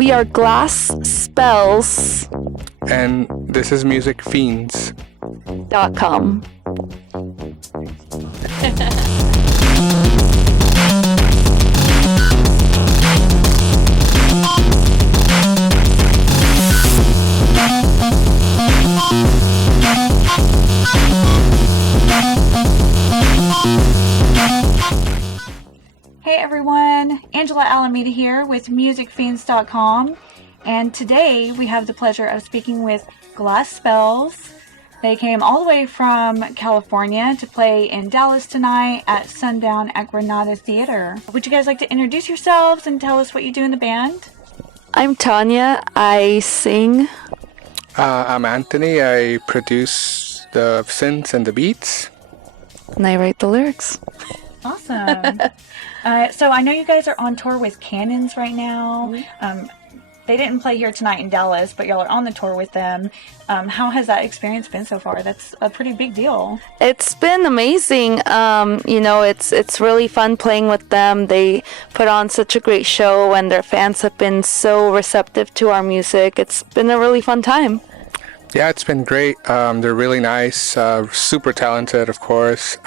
We are Glass Spells. And this is Music Fiends. .com. Hey everyone, Angela Alameda here with musicfiends.com, and today we have the pleasure of speaking with Glass Spells. They came all the way from California to play in Dallas tonight at Sundown at Granada Theater. Would you guys like to introduce yourselves and tell us what you do in the band? I'm Tania. I sing. I'm Anthony. I produce the synths and the beats. And I write the lyrics. Awesome. So I know you guys are on tour with Cannons right now. They didn't play here tonight in Dallas, but y'all are on the tour with them. How has that experience been so far? That's a pretty big deal. It's been amazing. It's really fun playing with them. They put on such a great show, and their fans have been so receptive to our music. It's been a really fun time. Yeah, it's been great. They're really nice, super talented, of course,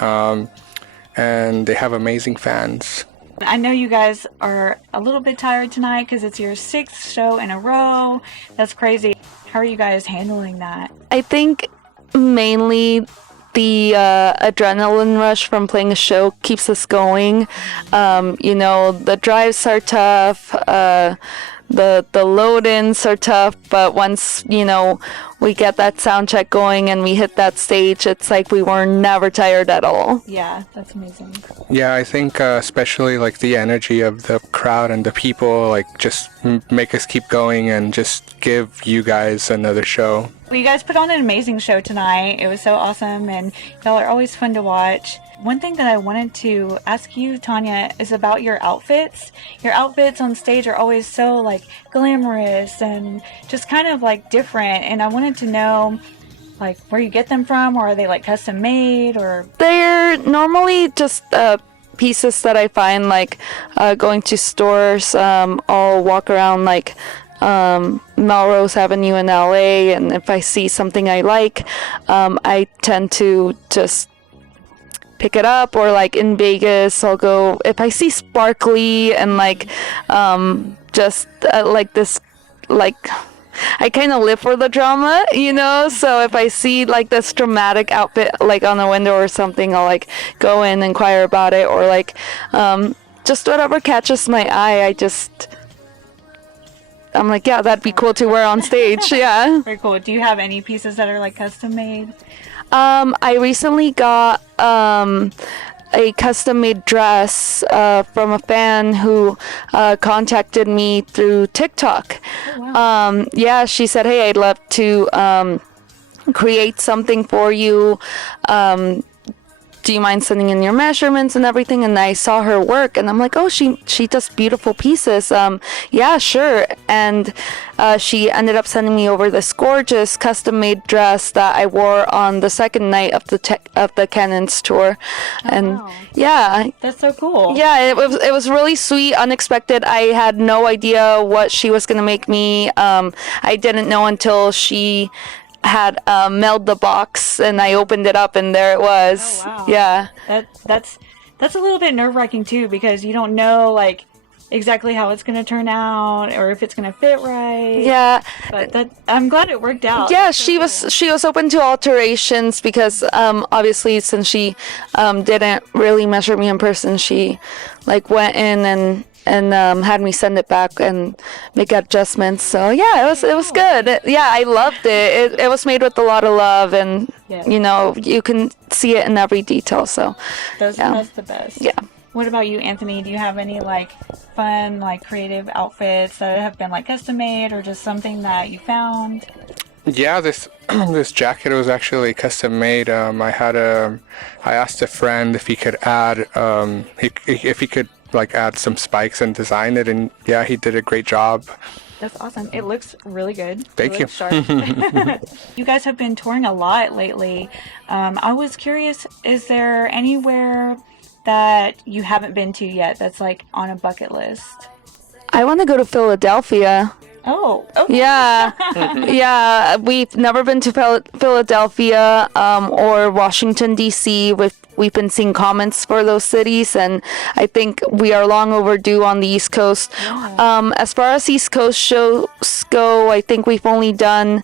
and they have amazing fans. I know you guys are a little bit tired tonight because it's your 6th show in a row. That's crazy. How are you guys handling that? I think mainly the adrenaline rush from playing a show keeps us going. The drives are tough. The load-ins are tough, but once, we get that sound check going and we hit that stage, it's like we were never tired at all. Yeah, that's amazing. Yeah, I think especially like the energy of the crowd and the people just make us keep going and just give you guys another show. Well, you guys put on an amazing show tonight. It was so awesome, and y'all are always fun to watch. One thing that I wanted to ask you, Tania, is about your outfits. Your outfits on stage are always so glamorous and just kind of different. And I wanted to know where you get them from, or are they custom made, or? They're normally just pieces that I find going to stores. I'll walk around Melrose Avenue in LA, and if I see something I like, I tend to just pick it up, or in Vegas I'll go if I see sparkly and this I kind of live for the drama, so if I see this dramatic outfit on a window or something, I'll go in and inquire about it, or just whatever catches my eye. I'm yeah, that'd be cool to wear on stage. Yeah, very cool. Do you have any pieces that are custom made? I recently got a custom-made dress from a fan who contacted me through TikTok. Oh, wow. Yeah, she said, "Hey, I'd love to create something for you. Do you mind sending in your measurements and everything?" And I saw her work, and I'm oh, she does beautiful pieces. Yeah, sure. And she ended up sending me over this gorgeous custom-made dress that I wore on the second night of the Cannons tour. Oh, and wow. Yeah, that's so cool. Yeah, it was really sweet, unexpected. I had no idea what she was gonna make me. I didn't know until she had mailed the box, and I opened it up, and there it was. Oh, wow. Yeah, that's a little bit nerve-wracking too, because you don't know exactly how it's going to turn out, or if it's going to fit right. Yeah, but I'm glad it worked out. Yeah, that's so she cool. she was open to alterations, because obviously, since she didn't really measure me in person, she went in and had me send it back and make adjustments. So yeah, it was good. I loved it. It was made with a lot of love, and you can see it in every detail. So that's the best. Yeah. What about you, Anthony? Do you have any fun creative outfits that have been custom made, or just something that you found? Yeah, this jacket was actually custom made. I asked a friend if he could add if he could add some spikes and design it, and yeah, he did a great job. That's awesome. It looks really good. Thank you. Sharp. You guys have been touring a lot lately. I was curious, is there anywhere that you haven't been to yet that's on a bucket list? I want to go to Philadelphia. Oh, okay. Yeah, yeah. We've never been to Philadelphia or Washington D.C. We've been seeing comments for those cities, and I think we are long overdue on the East Coast. Yeah. As far as East Coast shows go, I think we've only done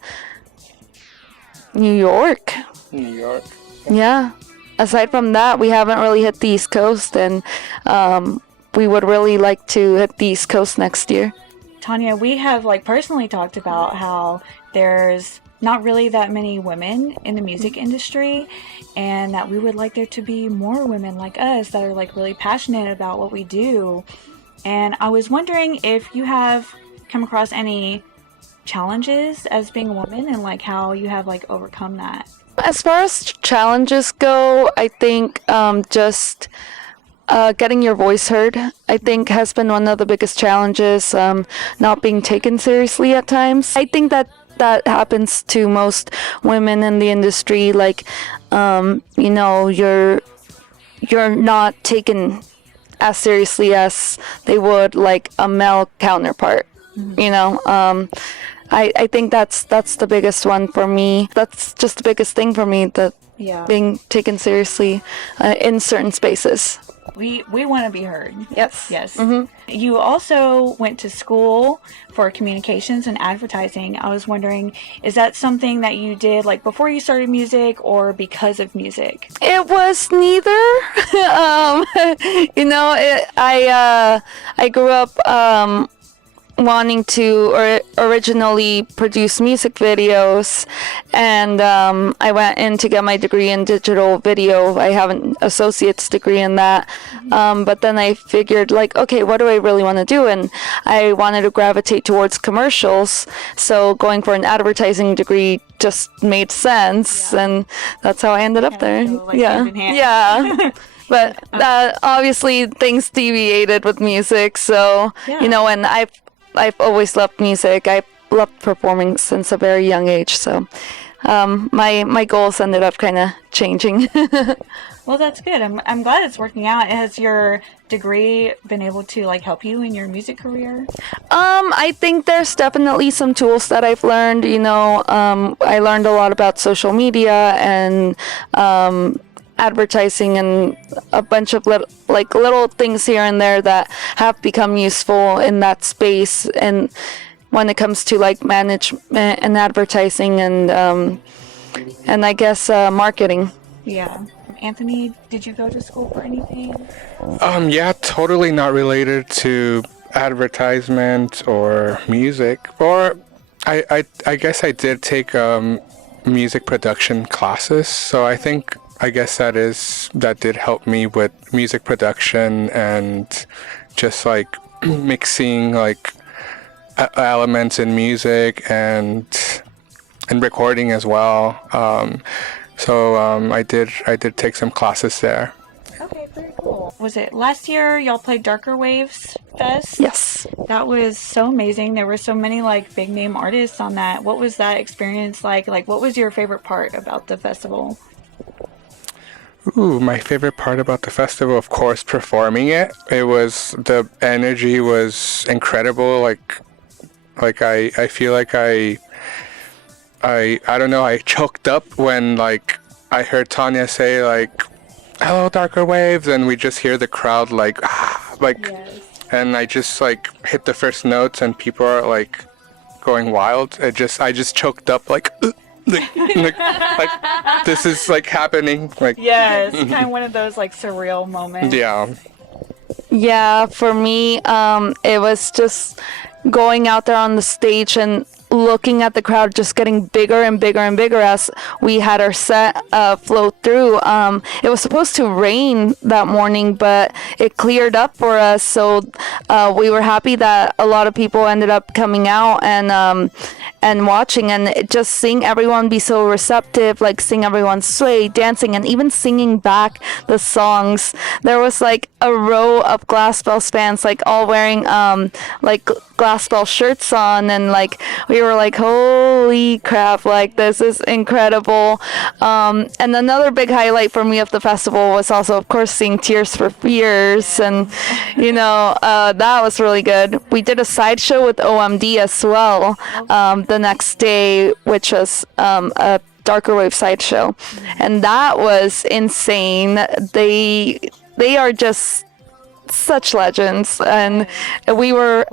New York. New York. Yeah. Aside from that, we haven't really hit the East Coast, and we would really like to hit the East Coast next year. Tania, we have like personally talked about how there's not really that many women in the music industry, and that we would like there to be more women like us that are like really passionate about what we do. And I was wondering if you have come across any challenges as being a woman and like how you have like overcome that. As far as challenges go, I think just getting your voice heard, I think, has been one of the biggest challenges. Not being taken seriously at times. I think that happens to most women in the industry. Like, you're not taken as seriously as they would like a male counterpart. I think that's the biggest one for me. That's just the biggest thing for me, that being taken seriously in certain spaces. We want to be heard. Yes. Yes. Mm-hmm. You also went to school for communications and advertising. I was wondering, is that something that you did like before you started music or because of music? It was neither. I grew up wanting to originally produce music videos, and I went in to get my degree in digital video. I have an associate's degree in that, but then I figured like, okay, what do I really want to do? And I wanted to gravitate towards commercials, so going for an advertising degree just made sense, and that's how I ended up there. Yeah. But obviously things deviated with music, so and I've always loved music. I've loved performing since a very young age, so my goals ended up kind of changing. Well, that's good. I'm glad it's working out. Has your degree been able to like help you in your music career? I think there's definitely some tools that I've learned. I learned a lot about social media and advertising and a bunch of little things here and there that have become useful in that space, and when it comes to like management and advertising and I guess marketing. Yeah. Anthony, did you go to school for anything? Yeah, totally not related to advertisement or music. Or I guess I did take music production classes, so I guess that did help me with music production and just like mixing like elements in music and recording as well. So I did take some classes there. Okay, very cool. Was it last year y'all played Darker Waves Fest? Yes. That was so amazing. There were so many like big name artists on that. What was that experience like? Like, what was your favorite part about the festival? Ooh, my favorite part about the festival, of course, performing it. The energy was incredible. Like I feel like I don't know, I choked up when like I heard Tania say like, "Hello, Darker Waves," and we just hear the crowd like, Yes. And I just like hit the first notes and people are like going wild. I just choked up like. Like this is like happening, like Yes, kind of one of those like surreal moments. Yeah, for me, it was just going out there on the stage and looking at the crowd just getting bigger and bigger and bigger as we had our set flow through. It was supposed to rain that morning, but it cleared up for us, so we were happy that a lot of people ended up coming out and watching, and just seeing everyone be so receptive, like seeing everyone sway, dancing, and even singing back the songs. There was like a row of Glass Bells fans, like all wearing like glass bell shirts on, and like we were like, holy crap, like this is incredible. And another big highlight for me of the festival was also, of course, seeing Tears for Fears, and that was really good. We did a sideshow with OMD as well the next day, which was a darker wave sideshow, and that was insane. They are just such legends, and we were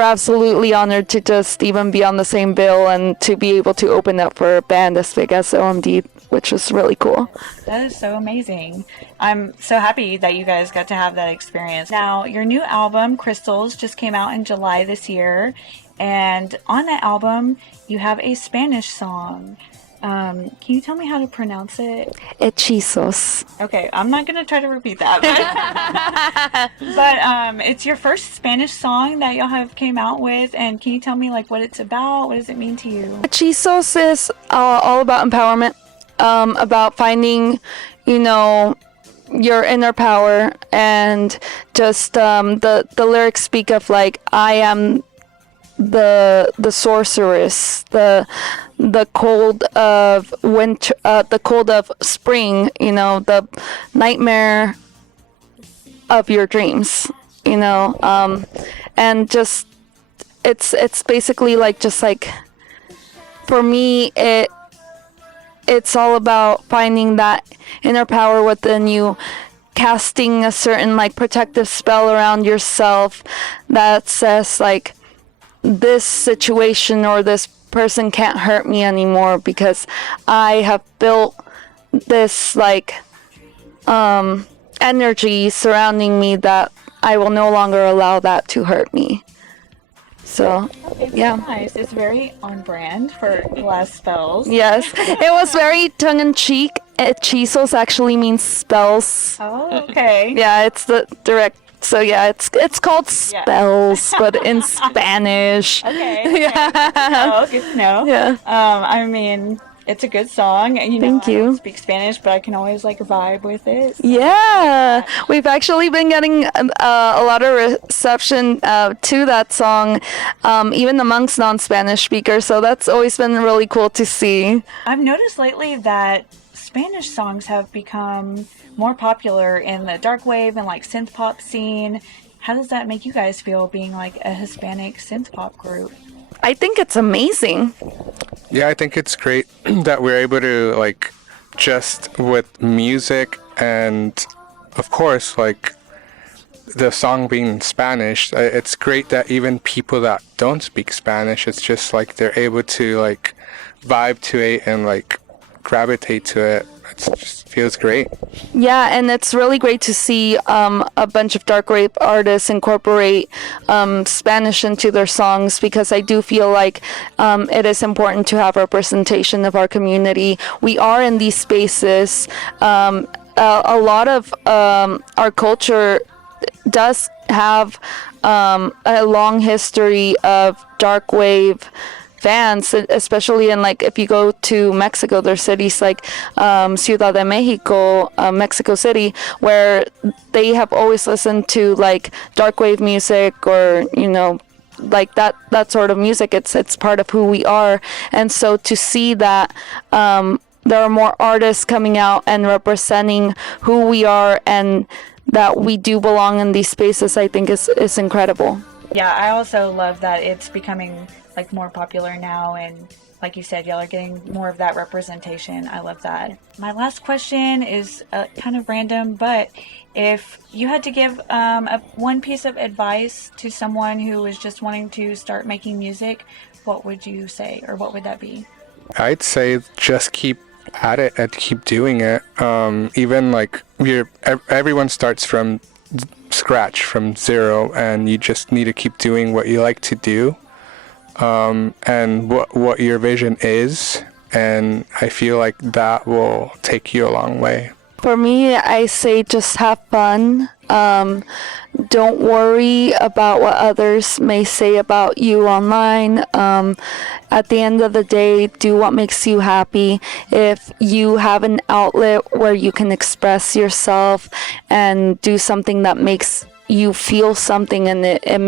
absolutely honored to just even be on the same bill and to be able to open up for a band as big as OMD, which was really cool. That is so amazing. I'm so happy that you guys got to have that experience. Now, your new album, Crystals, just came out in July this year, and on that album, you have a Spanish song. Can you tell me how to pronounce it? Hechizos. Okay, I'm not going to try to repeat that. But it's your first Spanish song that y'all have came out with, and can you tell me like what it's about? What does it mean to you? Hechizos is all about empowerment, about finding, your inner power, and just the lyrics speak of like, I am the sorceress, the cold of winter, the cold of spring, the nightmare of your dreams, and just it's basically like, just like, for me, it's all about finding that inner power within you, casting a certain like protective spell around yourself that says like, this situation or this person can't hurt me anymore because I have built this like energy surrounding me that I will no longer allow that to hurt me. So it's yeah, nice. It's very on brand for glass spells. yes, it was very tongue-in-cheek. Hechizos actually means spells. Oh, okay. Yeah, it's the direct. So yeah, it's called spells, but in Spanish. Okay. Yeah. Oh, good to know. Yeah. I mean, it's a good song, and Thank I you. don't speak Spanish, but I can always like vibe with it. So. Yeah, we've actually been getting a lot of reception to that song, even amongst non-Spanish speakers. So that's always been really cool to see. I've noticed lately that Spanish songs have become more popular in the darkwave and like synth-pop scene. How does that make you guys feel, being like a Hispanic synth-pop group? I think it's amazing. Yeah, I think it's great that we're able to, like, just with music and, of course, like, the song being in Spanish, it's great that even people that don't speak Spanish, it's just, like, they're able to, like, vibe to it and, like, gravitate to it. It just feels great. Yeah, and it's really great to see a bunch of dark wave artists incorporate Spanish into their songs, because I do feel like it is important to have representation of our community. We are in these spaces. A lot of our culture does have a long history of dark wave fans, especially in, like, if you go to Mexico, there's cities like Ciudad de Mexico, Mexico City, where they have always listened to like dark wave music, or like that sort of music. It's part of who we are. And so to see that there are more artists coming out and representing who we are, and that we do belong in these spaces, I think is incredible. Yeah, I also love that it's becoming like more popular now, and like you said, y'all are getting more of that representation. I love that. My last question is kind of random, but if you had to give one piece of advice to someone who was just wanting to start making music, what would you say, or what would that be? I'd say just keep at it and keep doing it. Even like everyone starts from scratch, from zero, and you just need to keep doing what you like to do. And what your vision is, and I feel like that will take you a long way. For me, I say just have fun. Don't worry about what others may say about you online. At the end of the day, do what makes you happy. If you have an outlet where you can express yourself and do something that makes you feel something, and it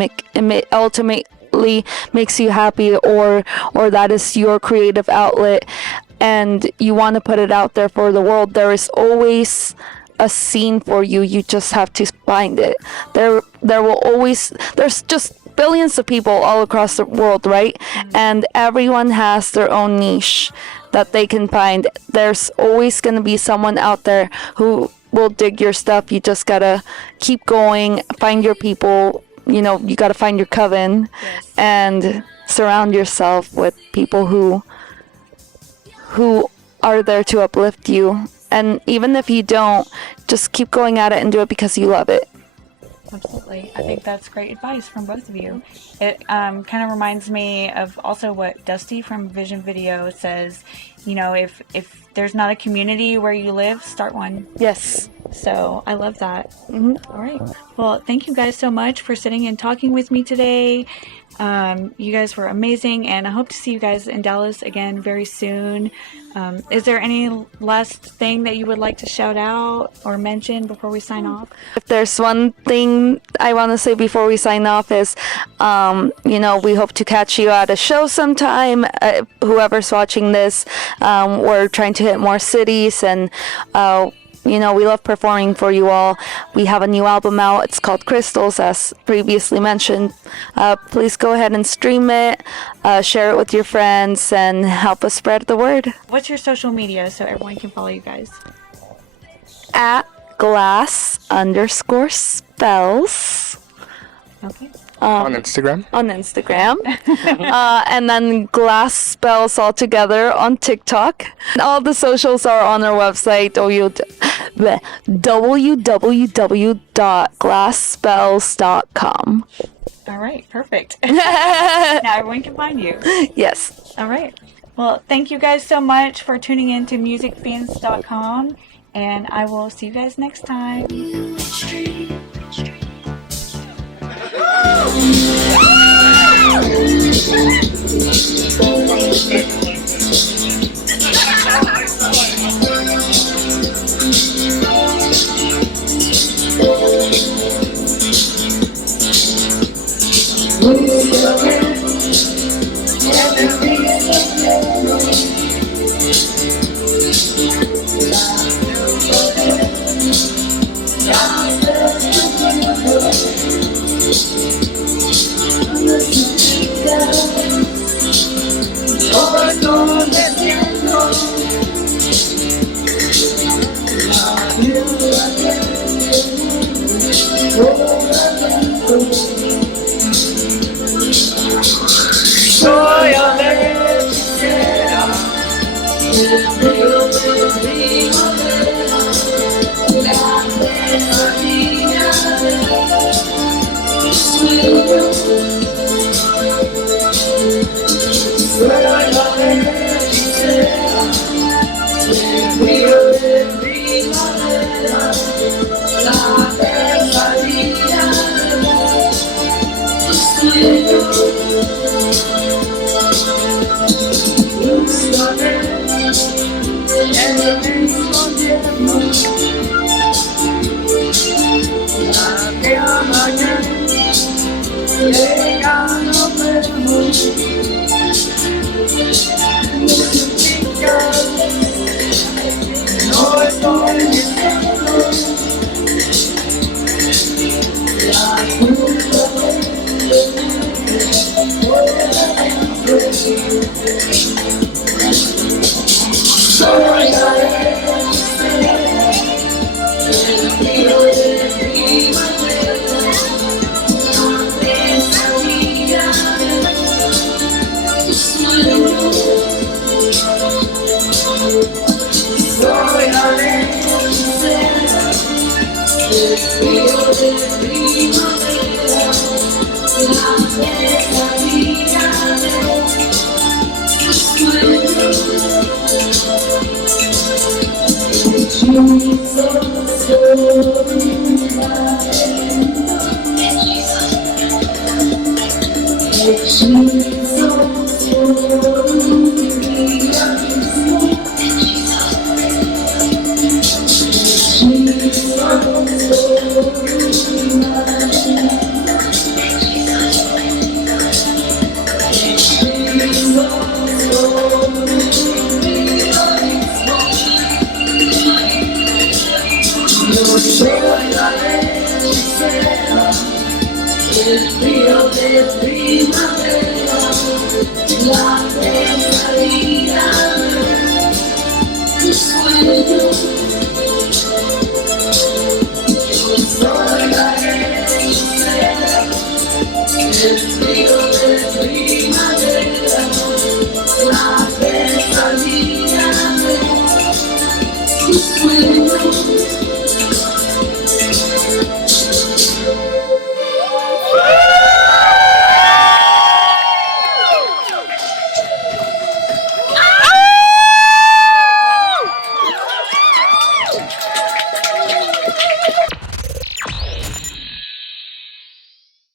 may ultimately genuinely makes you happy, or that is your creative outlet, and you want to put it out there for the world, there is always a scene for you. You just have to find it. There will always, there's just billions of people all across the world, right? And everyone has their own niche that they can find. There's always going to be someone out there who will dig your stuff. You just gotta keep going, find your people, you know, you gotta find your coven. Yes. And surround yourself with people who are there to uplift you. And even if you don't, just keep going at it and do it because you love it. Absolutely. I think that's great advice from both of you. It kind of reminds me of also what Dusty from Vision Video says. You know, if there's not a community where you live, start one. Yes. So I love that. Mm-hmm. All right. Well, thank you guys so much for sitting and talking with me today. You guys were amazing, and I hope to see you guys in Dallas again very soon. Is there any last thing that you would like to shout out or mention before we sign off? If there's one thing I want to say before we sign off is, you know, we hope to catch you at a show sometime. Whoever's watching this, we're trying to hit more cities, and you know, we love performing for you all. We have a new album out. It's called Crystals, as previously mentioned. Please go ahead and stream it, share it with your friends, and help us spread the word. What's your social media so everyone can follow you guys? At glass_spells. Okay. On Instagram. On Instagram. And then Glass Spells all together on TikTok. All the socials are on our website, www.glassspells.com. All right, perfect. Now everyone can find you. Yes. All right. Well, thank you guys so much for tuning in to musicfiends.com, and I will see you guys next time.